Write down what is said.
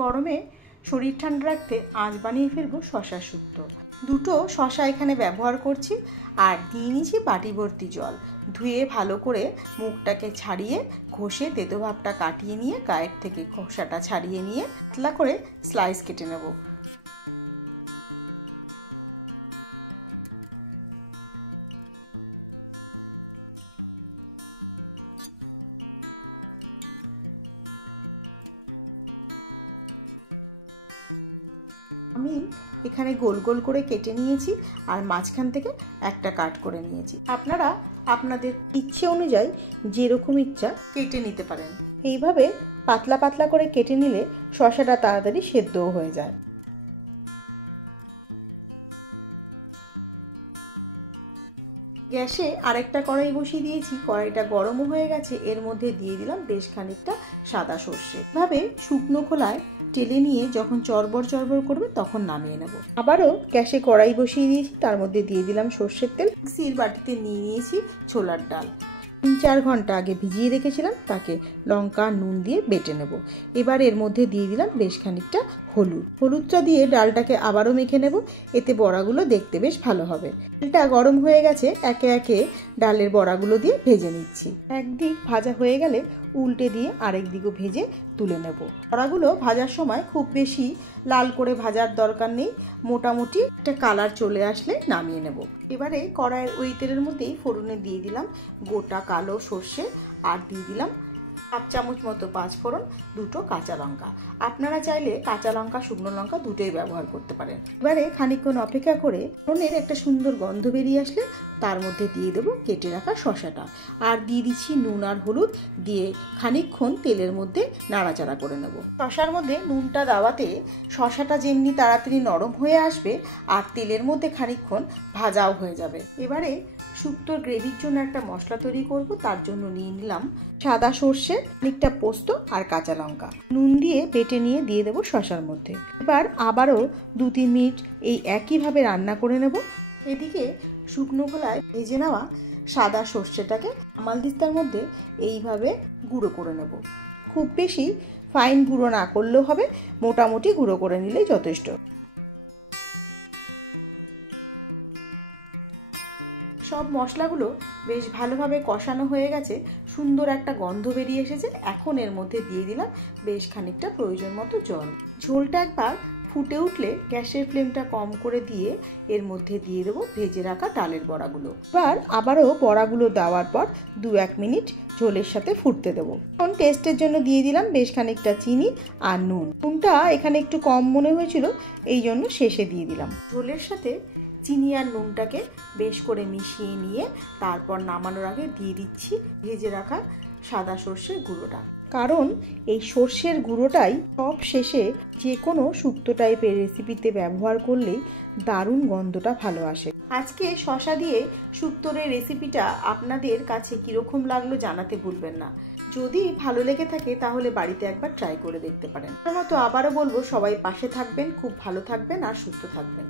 গরমে শরীর ঠান্ডা রাখতে আজ বানিয়ে ফেলবো শশা শুক্তো। দুটো শশা এখানে ব্যবহার করছি আর দিয়ে নিয়েছি বাটি ভর্তি জল। ধুয়ে ভালো করে মুখটাকে ছাড়িয়ে ঘষে তেতো ভাবটা কাটিয়ে নিয়ে গায়ের থেকে খোসাটা ছাড়িয়ে নিয়ে পাতলা করে স্লাইস কেটে নেব। আমি এখানে গোল গোল করে কেটে নিয়েছি আর মাঝখান থেকে একটা কাট করে নিয়েছি। আপনারা আপনাদের ইচ্ছে অনুযায়ী যেরকম ইচ্ছা কেটে নিতে পারেন। এইভাবে পাতলা পাতলা করে কেটে নিলে শসাটা তাড়াতাড়ি সেদ্ধও হয়ে যায়। গ্যাসে আরেকটা কড়াই বসিয়ে দিয়েছি, কড়াইটা গরমও হয়ে গেছে। এর মধ্যে দিয়ে দিলাম বেশ খানিকটা সাদা সর্ষে। এভাবে শুকনো খোলায় টেলে নিয়ে যখন চরবর চরবর করবে তখন নামিয়ে নেব। আবারও গ্যাসে কড়াই বসিয়ে দিয়েছি, তার মধ্যে দিয়ে দিলাম সর্ষের তেল। মিক্সির বাটিতে নিয়ে নিয়েছি ছোলার ডাল। 3-4 ঘন্টা আগে ভিজিয়ে রেখেছিলাম, তাকে লঙ্কা নুন দিয়ে বেটে নেব। এবার এর মধ্যে দিয়ে দিলাম বেশ খানিকটা হলুদটা দিয়ে ডালটাকে আবারও মেখে নেব, এতে বড়াগুলো দেখতে বেশ ভালো হবে। তেলটা গরম হয়ে গেছে, একে একে ডালের বড়াগুলো দিয়ে ভেজে নিচ্ছি। একদিক ভাজা হয়ে গেলে উল্টে দিয়ে আরেক দিকও ভেজে তুলে নেব। বড়াগুলো ভাজার সময় খুব বেশি লাল করে ভাজার দরকার নেই, মোটামুটি একটা কালার চলে আসলে নামিয়ে নেব। এবারে কড়াইয়ের ওই তেলের মধ্যেই ফোড়নে দিয়ে দিলাম গোটা কালো সর্ষে আর দিয়ে দিলাম 1 চামচ মতো 5 ফোড়ন, 2টো কাঁচা লঙ্কা। আপনারা চাইলে কাঁচা লঙ্কা শুকনো লঙ্কা দুটোই ব্যবহার করতে পারেন। এবারে খানিকক্ষণ অপেক্ষা করে ফোড়নের একটা সুন্দর গন্ধ বেরিয়ে আসলে তার মধ্যে দিয়ে দেবো কেটে রাখা শসাটা আর দিয়ে দিচ্ছি নুন আর হলুদ দিয়ে খানিকক্ষণ তেলের মধ্যে নাড়াচাড়া করে নেব। শসার মধ্যে নুনটা দেওয়াতে শসাটা যেমনি তাড়াতাড়ি নরম হয়ে আসবে আর তেলের মধ্যে খানিকক্ষণ ভাজাও হয়ে যাবে। এবারে শুক্তোর গ্রেভির জন্য একটা মশলা তৈরি করব। তার জন্য নিয়ে নিলাম সাদা সর্ষে, খানিকটা পোস্ত আর কাঁচা লঙ্কা। নুন দিয়ে বেটে নিয়ে দিয়ে দেবো শসার মধ্যে। এবার আবারও 2-3 মিনিট এই একইভাবে রান্না করে নেব। এদিকে শুকনো খোলায় ভেজে নেওয়া সাদা সর্ষেটাকে আমলদিস্তার মধ্যে এইভাবে গুঁড়ো করে নেব। খুব বেশি ফাইন গুঁড়ো না করলেও হবে, মোটামুটি গুঁড়ো করে নিলেই যথেষ্ট। সব মশলাগুলো বেশ ভালোভাবে কষানো হয়ে গেছে, সুন্দর একটা গন্ধ বেরিয়ে এসেছে। এখন এর মধ্যে দিয়ে দিলাম বেশ খানিকটা প্রয়োজন মতো জল। ঝোলটা একবার ফুটে উঠলে গ্যাসের ফ্লেমটা কম করে দিয়ে এর মধ্যে দিয়ে দেবো ভেজে রাখা ডালের বড়াগুলো। এবার আবারও বড়াগুলো দেওয়ার পর 2-1 মিনিট ঝোলের সাথে ফুটতে দেবো। এখন টেস্টের জন্য দিয়ে দিলাম বেশ খানিকটা চিনি আর নুন। নুনটা এখানে একটু কম মনে হয়েছিল, এই জন্য শেষে দিয়ে দিলাম। ঝোলের সাথে চিনি আর নুনটাকে বেশ করে মিশিয়ে নিয়ে তারপর নামানোর আগে দিয়ে দিচ্ছি ভেজে রাখা সাদা সর্ষের গুঁড়োটা। কারণ এই সর্ষের গুঁড়োটাই সব শেষে যে কোনো শুক্তো টাইপের রেসিপিতে ব্যবহার করলেই দারুণ গন্ধটা ভালো আসে। আজকে শসা দিয়ে শুক্তোর এই রেসিপিটা আপনাদের কাছে কীরকম লাগলো জানাতে ভুলবেন না। যদি ভালো লেগে থাকে তাহলে বাড়িতে একবার ট্রাই করে দেখতে পারেন। প্রথমত আবারও বলবো, সবাই পাশে থাকবেন, খুব ভালো থাকবেন আর সুস্থ থাকবেন।